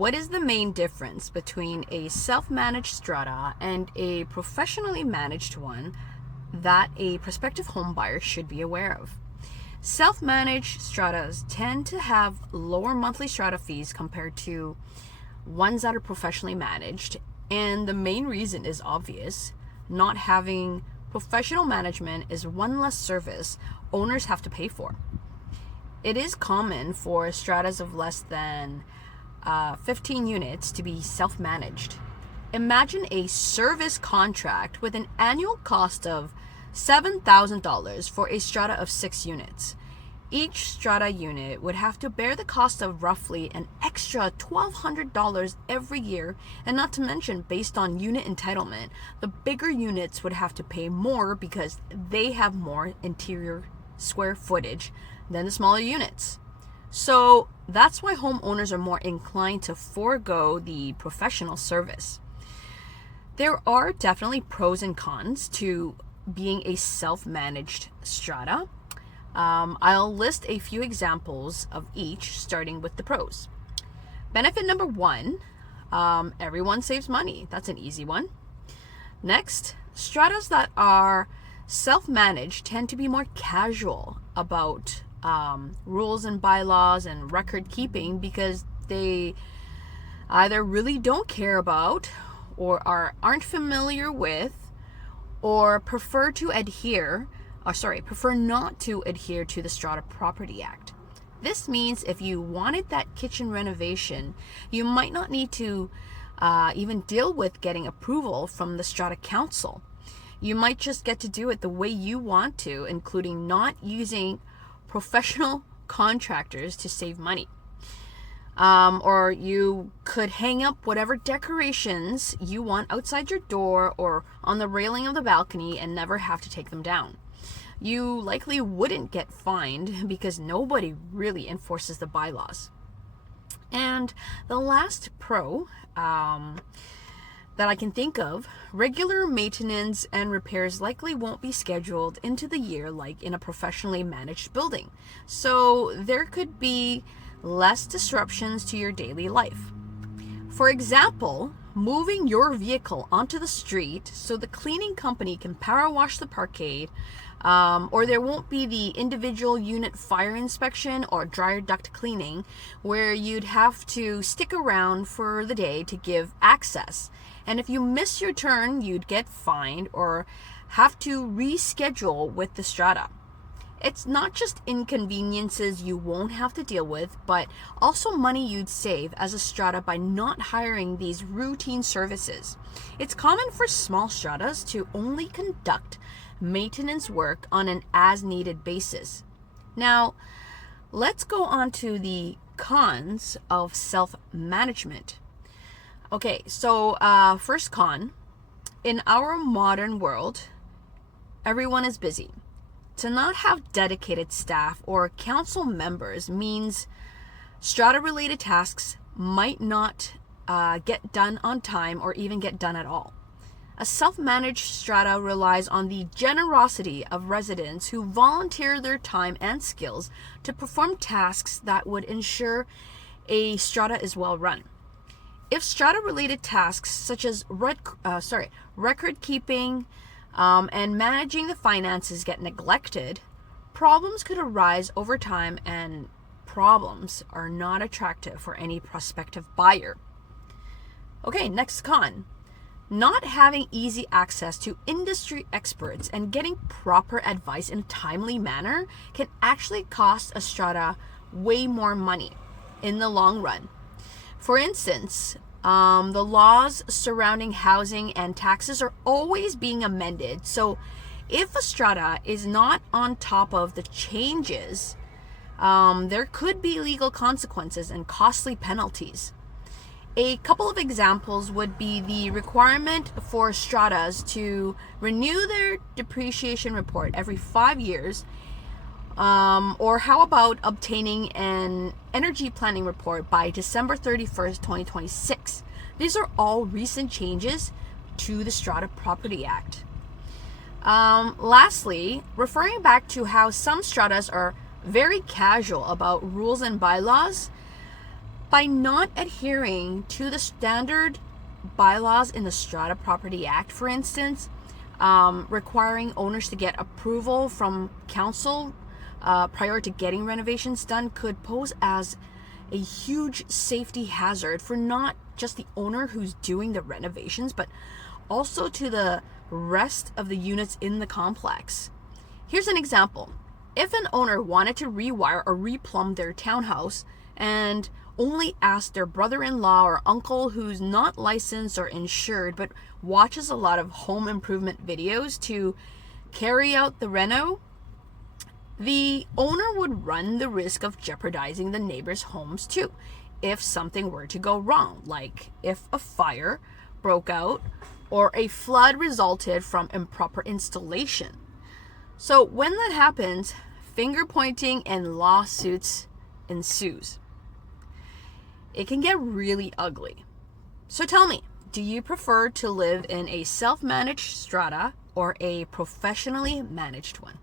what is the main difference between a self-managed strata and a professionally managed one that a prospective home buyer should be aware of? Self-managed stratas tend to have lower monthly strata fees compared to ones that are professionally managed, and the main reason is obvious. Not having professional management is one less service owners have to pay for. It is common for stratas of less than 15 units to be self-managed. Imagine a service contract with an annual cost of $7,000 for a strata of 6 units. Each strata unit would have to bear the cost of roughly an extra $1,200 every year, and not to mention, based on unit entitlement, the bigger units would have to pay more because they have more interior square footage than the smaller units. So that's why homeowners are more inclined to forego the professional service. There are definitely pros and cons to being a self-managed strata. I'll list a few examples of each, starting with the pros. Benefit number 1, everyone saves money. That's an easy one. Next, stratas that are self-managed tend to be more casual about rules and bylaws and record keeping because they either really don't care about or aren't familiar with or prefer not to adhere to the Strata Property Act. This means if you wanted that kitchen renovation, you might not need to even deal with getting approval from the Strata Council. You might just get to do it the way you want to, including not using professional contractors to save money. Or you could hang up whatever decorations you want outside your door or on the railing of the balcony and never have to take them down. You likely wouldn't get fined because nobody really enforces the bylaws. And the last pro that I can think of, regular maintenance and repairs likely won't be scheduled into the year like in a professionally managed building. So there could be less disruptions to your daily life. For example, moving your vehicle onto the street so the cleaning company can power wash the parkade, or there won't be the individual unit fire inspection or dryer duct cleaning where you'd have to stick around for the day to give access. And if you miss your turn, you'd get fined or have to reschedule with the strata. It's not just inconveniences you won't have to deal with, but also money you'd save as a strata by not hiring these routine services. It's common for small stratas to only conduct maintenance work on an as-needed basis. Now, let's go on to the cons of self-management. Okay, so first con, in our modern world, everyone is busy. To not have dedicated staff or council members means strata-related tasks might not get done on time or even get done at all. A self-managed strata relies on the generosity of residents who volunteer their time and skills to perform tasks that would ensure a strata is well run. If strata-related tasks such as record keeping and managing the finances get neglected, problems could arise over time, and problems are not attractive for any prospective buyer. Okay, next con. Not having easy access to industry experts and getting proper advice in a timely manner can actually cost a strata way more money in the long run. For instance, the laws surrounding housing and taxes are always being amended. So if a strata is not on top of the changes, there could be legal consequences and costly penalties. A couple of examples would be the requirement for stratas to renew their depreciation report every 5 years, or how about obtaining an energy planning report by December 31st, 2026. These are all recent changes to the Strata Property Act. Lastly, referring back to how some stratas are very casual about rules and bylaws, By not adhering to the standard bylaws in the Strata Property Act, for instance, requiring owners to get approval from council prior to getting renovations done could pose as a huge safety hazard for not just the owner who's doing the renovations, but also to the rest of the units in the complex. Here's an example. If an owner wanted to rewire or replumb their townhouse and only asked their brother-in-law or uncle who's not licensed or insured but watches a lot of home improvement videos to carry out the reno, the owner would run the risk of jeopardizing the neighbors' homes too if something were to go wrong, like if a fire broke out or a flood resulted from improper installation. So when that happens, finger pointing and lawsuits ensues. It can get really ugly. So tell me, do you prefer to live in a self-managed strata or a professionally managed one?